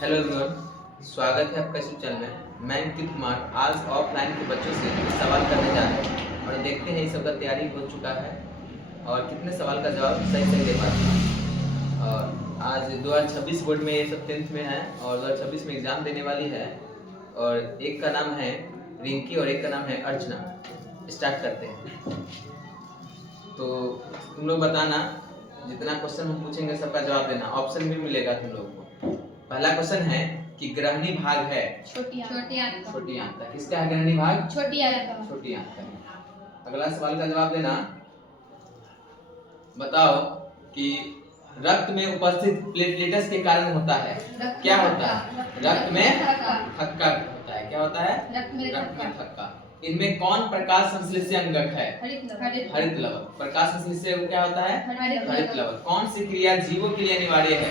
Hello everyone, स्वागत है आपका इस चैनल में। मैं अंकित कुमार आज ऑफलाइन के बच्चों से कुछ सवाल करने जा रहे हैं और देखते हैं सबका तैयारी हो चुका है और कितने सवाल का जवाब सही दे पाते हैं। और आज 2026 बोर्ड में ये सब 10th में है और 2026 में एग्ज़ाम देने वाली है और एक का नाम है रिंकी और एक का नाम है अर्चना। स्टार्ट करते हैं। तो तुम लोग बताना, जितना क्वेश्चन हम पूछेंगे सबका जवाब देना। ऑप्शन भी मिलेगा तुम लोग को। पहला क्वेश्चन है कि ग्रहणी भाग है छोटी आंत तक। किसका है ग्रहणी भाग? छोटी आंत तक। अगला सवाल का जवाब देना। बताओ कि रक्त में उपस्थित प्लेटलेट्स के कारण होता है क्या होता है? रक्त में थक्का होता है। क्या होता है? रक्त में थक्का। इनमें कौन प्रकाश संश्लेषी अंगक है? हरित लवक। प्रकाश संश्लेषी क्या होता है? हरित लवक। कौन सी क्रिया जीवों के लिए अनिवार्य है?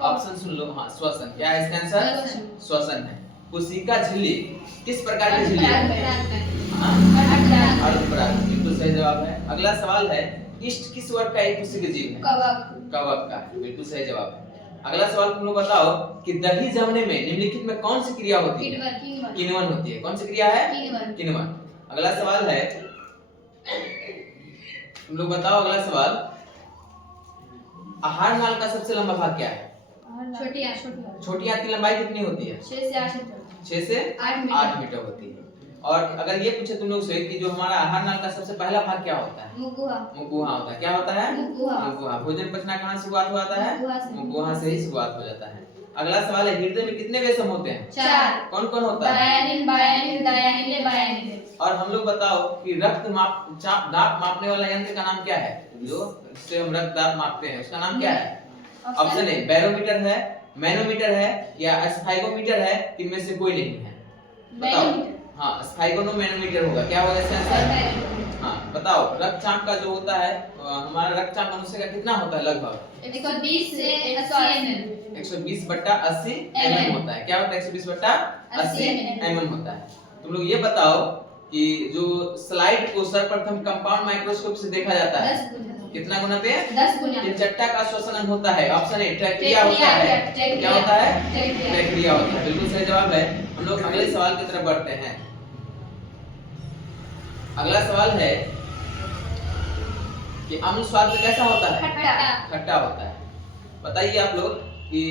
ऑप्शन सुन लो। हाँ, श्वसन। क्या है इसका आंसर? श्वसन है। कोशिका झिल्ली किस प्रकार की झिल्ली है? अर्धपराग। बिल्कुल सही जवाब है। अगला सवाल है इष्ट किस वर्ग का एक कोशिकीय जीव है? कवक का। बिल्कुल सही जवाब है। अगला सवाल तुम लोग बताओ कि दही जमने में निम्नलिखित में कौन सी क्रिया होती है? किण्वन होती है। कौन सी क्रिया है? किण्वन। अगला सवाल है तुम लोग बताओ। अगला सवाल, आहार नाल का सबसे लंबा भाग क्या है? छोटी आंत की लंबाई कितनी होती है? 6 से 8 मीटर होती है। और अगर ये पूछे तुम लोग से कि जो हमारा आहार नाल का सबसे पहला भाग क्या होता है? मुगुहा होता है। क्या होता है? मुगुहा। भोजन पचना कहाँ से शुरुआत होता है? मुगुहा से ही शुरुआत हो जाता है। अगला सवाल है हृदय में कितने वेसम होते हैं? 4। कौन कौन होता है? और हम लोग बताओ कि रक्त दाब मापने वाला यंत्र का नाम क्या है? जो इससे हम रक्त दाब मापते हैं उसका नाम क्या है? ऑप्शन ए बैरोमीटर है, मैनोमीटर है या स्फाइगोमीटर है। इनमें से कोई नहीं है। बताओ। हाँ, स्फाइगोनोमैनोमीटर होगा। क्या होगा इसका आंसर? हाँ, बताओ। रक्तचाप का जो होता है, हमारा रक्तचाप मनुष्य का कितना होता है? लगभग 120 से 80 mm। 120/80 mm होता है। क्या होता है? 120/80 mm होता है। तुम लोग ये बताओ कि जो स्लाइड को सर्वप्रथम कंपाउंड माइक्रोस्कोप से देखा जाता है कितना गुना पे? 10 गुना। किन चट्टा का श्वसन होता है? ऑप्शन ए ट्रैकिया होता है। क्या होता है? ट्रैकिया होता है। बिल्कुल सही जवाब है। हम लोग अगले सवाल की तरफ बढ़ते हैं। अगला सवाल है कि अम्ल स्वाद में कैसा होता है? खट्टा होता है। बताइए आप लोग कि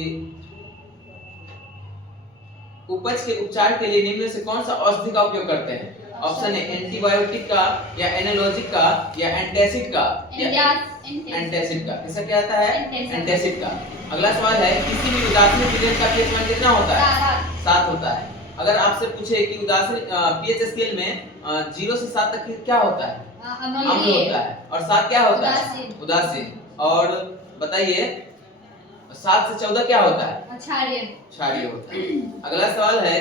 उपज के उपचार के लिए निम्न में से कौन सा औषधि का उपयोग करते हैं? ऑप्शन ए एंटीबायोटिक का या एनालॉजिक का या एंटासिड का या एंटासिड का। किसका क्या आता है? एंटासिड का। अगला सवाल है किसी भी उदासीन पीएच का पीएच मान कितना होता है? 7 होता है। अगर आपसे पूछे कि उदासीन पीएच स्केल में 0 से 7 तक क्या होता है? अम्ल होता है। और 7 क्या होता है? उदासीन। और बताइए 7 से 14 क्या होता है? क्षारीय होता है। अगला सवाल है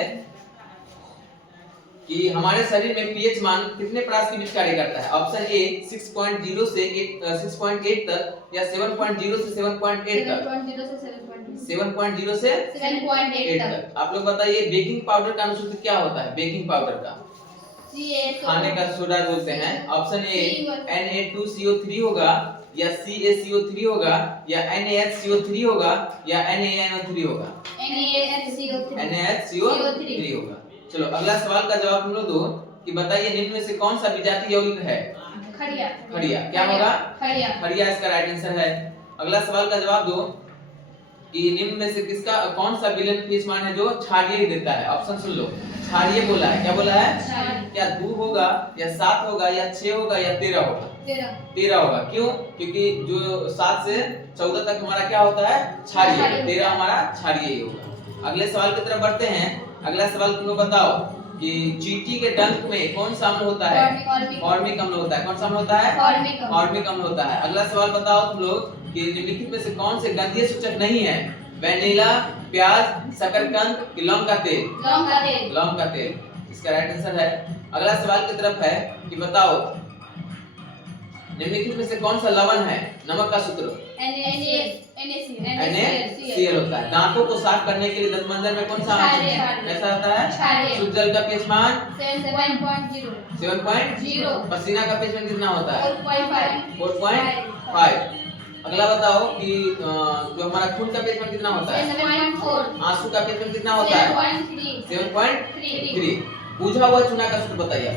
कि हमारे शरीर में पीएच मान कितने परास के बीच कार्य करता है? ऑप्शन ए 6.0 से 6.8 तक या 7.0 से 7.8 तक। 7.0 से 7.8 तक। आप लोग बताइए बेकिंग पाउडर का अनुसूत्र क्या होता है? बेकिंग पाउडर का खाने का सोडा बोलते हैं। ऑप्शन ए Na2CO3 होगा या CaCO3 होगा या NaHCO3 होगा या NaNO3 होगा। NaHCO3 होगा। चलो अगला सवाल का जवाब तुम लोग दो कि बताइए निम्न में से कौन सा विजातीय यौगिक है? खड़िया। क्या होगा? खड़िया इसका राइट आंसर है। अगला सवाल का जवाब दो कि निम्न में से किसका कौन सा विलयन पीएच मान है जो क्षारीय देता है? ऑप्शन सुन लो। क्षारीय बोला है। क्या बोला है? क्या 2 होगा या 7 होगा या 6 होगा या 13 होगा? 13 होगा। क्यों? क्योंकि जो 7 से 14 तक हमारा क्या होता है? क्षारीय। 13 हमारा क्षारीय ही होगा। अगले सवाल की तरफ बढ़ते हैं। अगला सवाल तुम लोग बताओ कि चींटी के डंक में कौन सा अम्ल होता है? फॉर्मिक अम्ल होता है। कौन सा अम्ल होता है? फॉर्मिक अम्ल होता है। अगला सवाल बताओ तुम लोग कि निम्नलिखित में से कौन से गंधीय सूचक नहीं है? वैनिला, प्याज, शकरकंद कि लौंग का तेल? लौंग का तेल इसका राइट आंसर है। अगला सवाल की तरफ है कि बताओ निम्नलिखित में से कौन सा लवण है? नमक का सूत्र NaCl होता है। दांतों को साफ करने के लिए दंतमंजन में कौन सा कैसा आता है? शुद्ध जल का पीएच मान 7.0। पसीना का पीएच मान कितना होता है? 4.5। अगला बताओ कि जो हमारा खून का पीएच कितना होता है? 7.4 आंसू का पीएच कितना होता है? 7.3 7.3। बुझा हुआ चूना का सूत्र बताइए।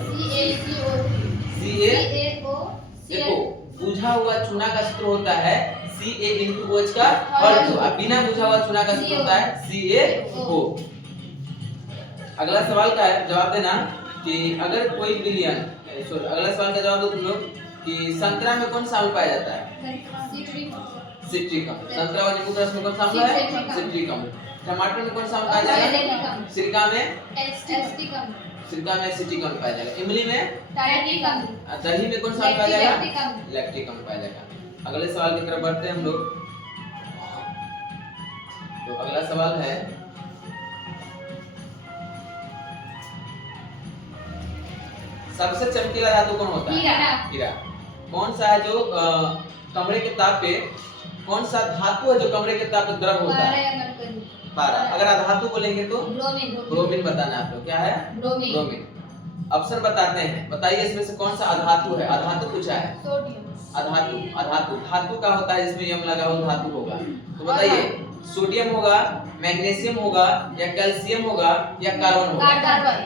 देखो बुझा हुआ चूना का सूत्र होता है CaOH का हर। अब बिना बुझा हुआ चूना का सूत्र होता है CaO। अगला सवाल का जवाब देना कि अगर कोई बिलियन अगला सवाल का जवाब दो तुम लोग कि संतरा में कौन सा अम्ल पाया जाता है? सिट्रिक अम्ल। संतरा और नींबू का रस में कौन सा अम्ल है? सिट्रिक अम्ल। टमाटर में कौन सा अम्ल पाया जाएगा? सिरका में एसिटिक अम्ल पाया जाएगा। इमली में टार्टिक अम्ल। दही में कौन सा अम्ल पाया जाएगा? लैक्टिक अम्ल पाया जाएगा। अगले सवाल की तरफ बढ़ते हैं हम लोग। तो अगला सवाल है सबसे चमकीला धातु कौन होता है? हीरा। कौन सा है जो कमरे के ताप पे कौन सा धातु है जो कमरे के ताप पे द्रव होता है? पारा। अगर धातु बोलेंगे तो ब्रोमीन बताना है आपको। क्या है? ब्रोमीन। ऑप्शन बताते हैं, बताइए इसमें से कौन सा अधातु है? अधातु पूछा है। अधातु धातु का होता है जिसमें यम लगा हो धातु होगा। तो बताइए सोडियम होगा, मैग्नीशियम होगा या कैल्शियम होगा या कार्बन होगा?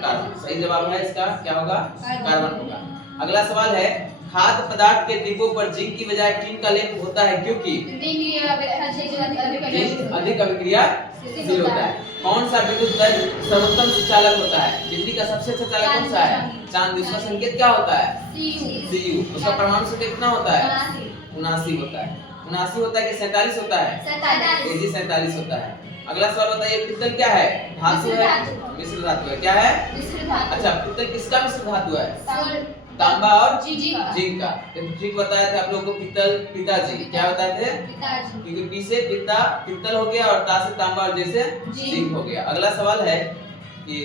कार्बन। सही जवाब है इसका क्या होगा? कार्बन होगा। अगला सवाल है खाद्य पदार्थ के डिब्बों पर जिंक की बजाय टिन का लेप होता है क्योंकि अधिक अभिक्रियाशील होता है। कौन सा विद्युत दंड सर्वोत्तम सुचालक होता है? बिजली का सबसे अच्छा चालक कौन सा है? चांदी। उसका संकेत क्या होता है? Cu। उसका परमाणु संकेत कितना होता है? 79 होता है। 79 होता है कि 47 होता है? 47 होता है। अगला सवाल बताइए पित्तल क्या है? धातु है, मिश्र धातु है। क्या है? अच्छा पित्तल किसका मिश्र धातु है? तांबा और जिंक का। ठीक बताया था आप लोगों को पित्तल पिताजी। क्या बताए थे? क्योंकि पी से पित्तल हो गया और ता से तांबा और जैसे जिंक हो गया। अगला सवाल है कि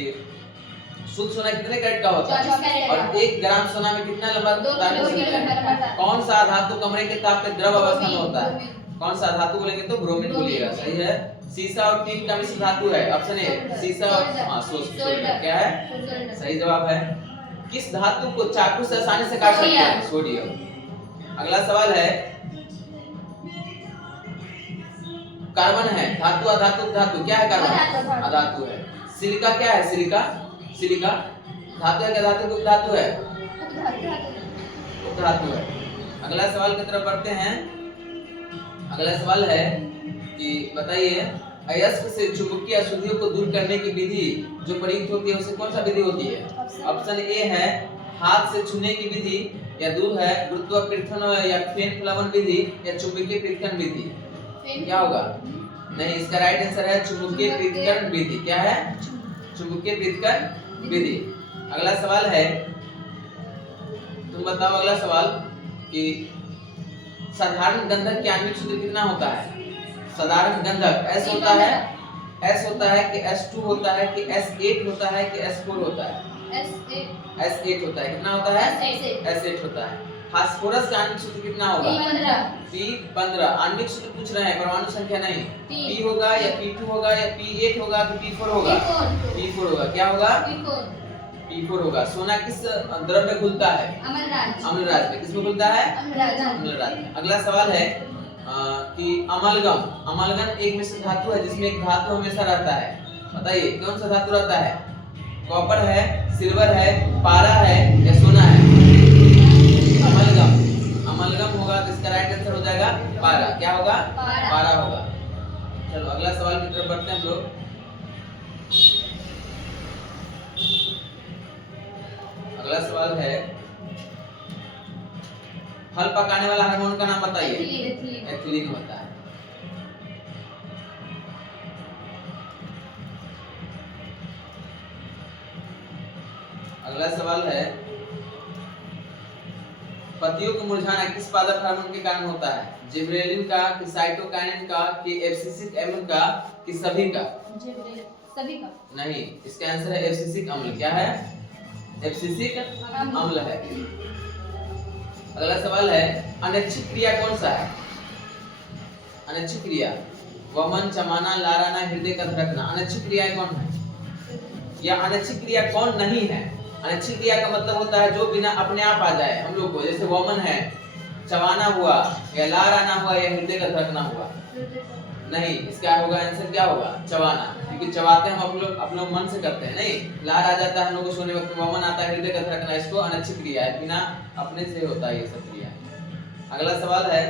शुद्ध सोना कितने कैरेट का होता है और 1 ग्राम सोना में कितना लंबा तार हो सकता है? कौन सा धातु कमरे के ताप पे द्रव अवस्था में होता है? कौन सा धातु बोलेंगे तो ब्रोमीन बोलिएगा। सही है। सीसा और टिन का मिश्र धातु है। ऑप्शन ए सीसा और सोल्डर। क्या है? सही जवाब है। किस धातु को चाकू से आसानी से काट सकते हैं? सोडियम। अगला सवाल है कार्बन है धातु अधातु धातु। क्या है कार्बन? अधातु है। सिलिका क्या है? सिलिका धातु है क्या धातु धातु है? धातु है। अगला सवाल की तरफ बढ़ते हैं। अगला सवाल है कि बताइए अयस्क से चुंबकीय अशुद्धियों को दूर करने की विधि जो प्रयुक्त होती है उसे कौन सा विधि होती है? ऑप्शन ए है हाथ से छूने की विधि या दूर है गुरुत्वाकर्षण या फेन प्लवन विधि या चुंबकीय पृथक्करण विधि। क्या होगा? नहीं, इसका राइट आंसर है चुंबकीय पृथक्करण विधि। क्या है? चुंबकीय पृथक्करण विधि। अगला सवाल है तुम बताओ। अगला सवाल कि साधारण गंधक के आणविक सूत्र कितना होता है? साधारण गंधक S होता है कि S2 होता है कि S8 होता है कि S4 होता है? S8 होता है। कितना होता है? S8 होता है। फास्फोरस का आणविक सूत्र कितना होगा? P15। आणविक सूत्र पूछ रहे हैं, परमाणु संख्या नहीं। P होगा या P2 होगा या P8 होगा कि P4 होगा? P4 होगा। क्या होगा? P4 होगा। सोना किस द्रव में घुलता है? अम्लराज में। किसमें घुलता है? अम्लराज में। अगला सवाल है कि अमलगम एक मिश्र धातु है जिसमें एक धातु हमेशा रहता है। बताइए कौन सा धातु रहता है? कॉपर है, सिल्वर है, पारा है या सोना है? अमलगम होगा तो इसका राइट आंसर हो जाएगा पारा। क्या होगा? पारा होगा। चलो अगला सवाल की तरफ बढ़ते हैं हम लोग। अगला सवाल है फल पकाने वाला हार्मोन का नाम बताइए। एथिलीन होता है। अगला सवाल है पत्तियों को मुरझाना किस पादप हार्मोन के कारण होता है? जिबरेलिन का कि साइटोकाइनिन का कि एब्सिसिक एमिन का कि सभी का? नहीं, इसका आंसर है एब्सिसिक अम्ल। क्या है? एब्सिसिक अम्ल है। अगला सवाल है अनैच्छिक क्रिया कौन सा है? अनैच्छिक क्रिया वमन, चमाना, लाराना, हृदय का धड़कना। अनैच्छिक क्रिया कौन है या अनैच्छिक क्रिया कौन नहीं है? अनैच्छिक क्रिया का मतलब होता है जो बिना अपने आप आ जाए हम लोग को, जैसे वमन है, चबाना हुआ या लार आना हुआ या हृदय का धड़कना हुआ? नहीं, इसका होगा आंसर क्या होगा? चबाना, क्योंकि चबाते हम अपने मन से करते हैं। नहीं, लार आ जाता है हम लोग को सोने वक्त, वमन आता है, हृदय का धड़कना, इसको अनिच्छित क्रिया है, बिना अपने से होता है ये सब क्रिया। अगला सवाल है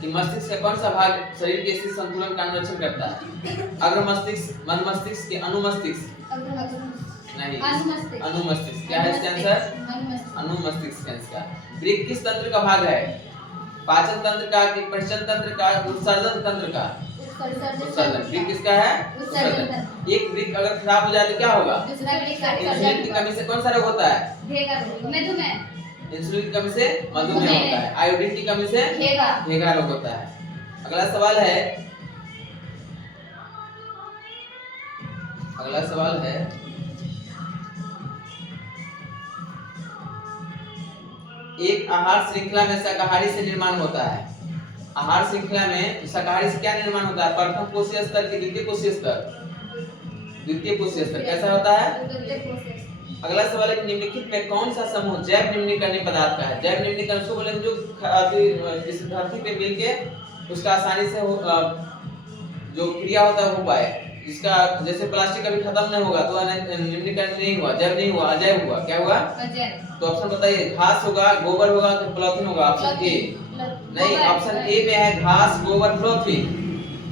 कि मस्तिष्क का कौन सा भाग शरीर के स्थिति संतुलन का अनुरक्षण करता है? अग्र मस्तिष्क, मध्य मस्तिष्क के अनुमस्तिष्क? नहीं, अनुमस्तिष्क। क्या है इसका आंसर? अनुमस्तिष्क है इसका। वृक्क किस तंत्र का भाग है? पाचन तंत्र का कि परिचन तंत्र का, उत्सर्जन तंत्र का? उत्सर्जन। वृक्क किसका है? उत्सर्जन। एक वृक्क अगर खराब हो जाए तो क्या होगा? इंसुलिन की कमी से कौन सा रोग होता है? इंसुलिन की कमी से मधुमेह होता है। आयोडीन की कमी से घेघा रोग होता है। अगला सवाल है एक आहार श्रृंखला में शाकाहारी से निर्माण होता है। आहार श्रृंखला में शाकाहारी से क्या निर्माण होता है? प्रथम कोशीय स्तर की द्वितीय कोशीय स्तर? द्वितीय कोशीय स्तर। कैसा होता है? अगला सवाल है निम्नलिखित में कौन सा समूह जैव निम्नीकरण पदार्थ का है? जैव निम्नीकरण उसको बोलेंगे जो इस धरती पे मिलके उसका आसानी से जो क्रिया होता है हो पाए। जिसका जैसे प्लास्टिक कभी खत्म नहीं होगा तो निम्नीकरण नहीं हुआ, जैव नहीं हुआ, अजैव हुआ। क्या हुआ? तो ऑप्शन बताइए, घास होगा, गोबर होगा कि पॉलीथीन होगा? ऑप्शन ए नहीं, ऑप्शन ए में है घास, गोबर, पॉलीथीन।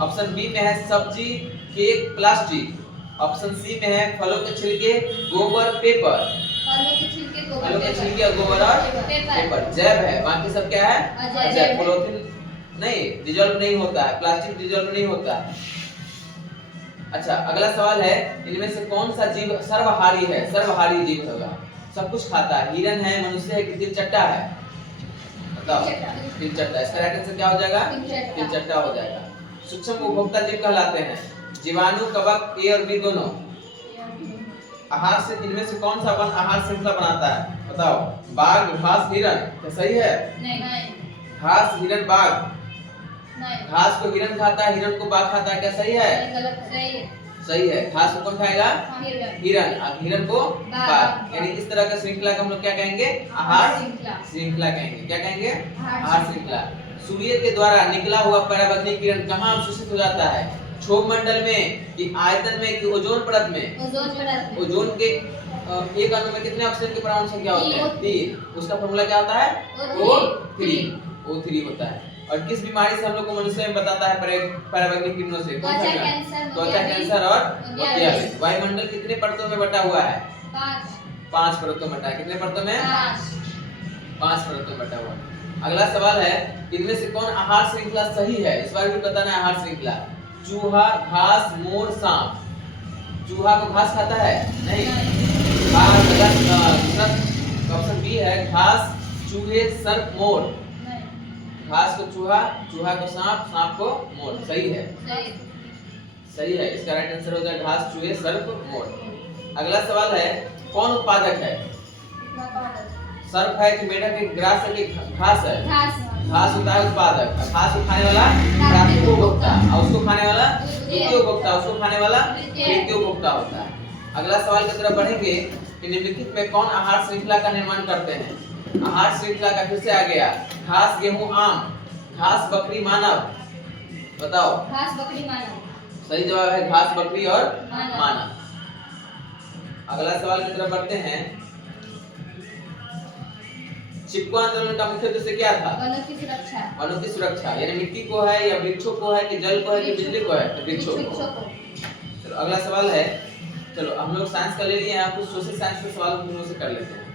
ऑप्शन बी में है सब्जी, केक, प्लास्टिक। ऑप्शन सी में है फलों के छिलके, गोबर, पेपर। फलों के छिलके, गोबर और पेपर जैव है, बाकी सब क्या है? अजैव। पॉलीथीन नहीं, डिजॉल्व नहीं होता है, प्लास्टिक डिजॉल्व नहीं होता है। अच्छा, अगला सवाल है इनमें से कौन सा जीव सर्वहारी है? सर्वहारी जीव होगा, सब कुछ खाता है। हिरन है, मनुष्य है कि तिलचट्टा है? बताओ। तिलचट्टा। इसका राइट आंसर क्या हो जाएगा? तिलचट्टा हो जाएगा। सूक्ष्म उपभोक्ता जीव कहलाते हैं जीवाणु, कवक, ए और बी दोनों। आहार से इनमें से कौन सा वन आहार श्रृंखला बनाता है? बताओ। बाघ, घास, हिरन। क्या सही है? नहीं। घास, हिरन, बाघ। घास को हिरन खाता है, हिरन को बाघ खाता है। क्या सही है? सही है। घास को कौन खाएगा? हिरन। और हिरन को बाघ। यानी इस तरह का श्रृंखला को हम लोग क्या कहेंगे? आहार श्रृंखला कहेंगे। क्या कहेंगे? आहार श्रृंखला। सूर्य के द्वारा निकला हुआ पराबैंगनी किरण कहाँ अवशोषित हो जाता है? क्षोभ मंडल में कि आयतन में कि ओजोन परत में? ओजोन के एक अणु में कितने ऑक्सीजन की परमाणु संख्या होती है? 3। उसका फॉर्मूला क्या होता है? O3 होता है। और किस बीमारी से हम लोग को मनुष्य में बताता है पराबैंगनी किरणों से? त्वचा कैंसर और मोतियाबिंद। वायुमंडल कितने परतों में बटा हुआ है? 5 परतों में बटा है। कितने परतों में? 5 परतों में बटा हुआ है। अगला सवाल है इनमें से कौन आहार श्रृंखला सही है? इस बार भी बताना है आहार श्रृंखला। चूहा, घास, मोर, सांप। चूहा को घास खाता है? नहीं। ऑप्शन बी है घास, चूहे, सर्प, मोर। घास को चूहा, चूहा को सांप, सांप को मोर। सही है? सही है। इसका राइट आंसर हो जाएगा घास, चूहे, सर्प, मोर। अगला सवाल है कौन उत्पादक है? सर्प है कि मेढक है, ग्रास है कि घास है? घास होता है उत्पादक। घास को खाने वाला प्राथमिक उपभोक्ता और उसको खाने वाला द्वितीय उपभोक्ता, उसको खाने वाला तृतीय उपभोक्ता होता है। अगला सवाल की तरफ बढ़ेंगे कि निम्नलिखित में कौन आहार श्रृंखला का निर्माण करते हैं? आहार श्रृंखला का फिर से आ गया घास, गेहूं, आम। घास, बकरी, मानव। बताओ। घास, बकरी, मानव। सही जवाब है घास, बकरी और मानव। अगला सवाल की तरफ बढ़ते हैं। चिपको आंदोलन का मुख्य उद्देश्य क्या था? वनों की सुरक्षा। वनों की सुरक्षा यानी मिट्टी को है या वृक्षों को है कि जल को है कि बिजली को है? तो वृक्षों को। चलो अगला सवाल है, चलो हम लोग साइंस का ले लिए हैं, कुछ सोशल साइंस के सवाल तुम लोग से कर लेते हैं।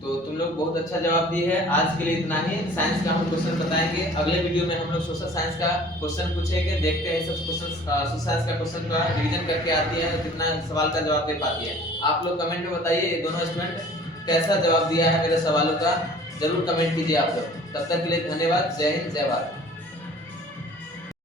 तो तुम लोग बहुत अच्छा जवाब दिए है। आज के लिए इतना ही। साइंस का हम क्वेश्चन बताएंगे अगले वीडियो में। हम लोग सोशल साइंस का क्वेश्चन पूछेंगे, देखते हैं सब क्वेश्चन सोशल साइंस का क्वेश्चन का रिवीजन करके आती है, कितना सवाल का जवाब दे पाती है। आप लोग कमेंट में बताइए ये दोनों स्टूडेंट कैसा जवाब दिया है मेरे सवालों का, जरूर कमेंट कीजिए आप लोग। तब तक के लिए धन्यवाद। जय हिंद, जय भारत।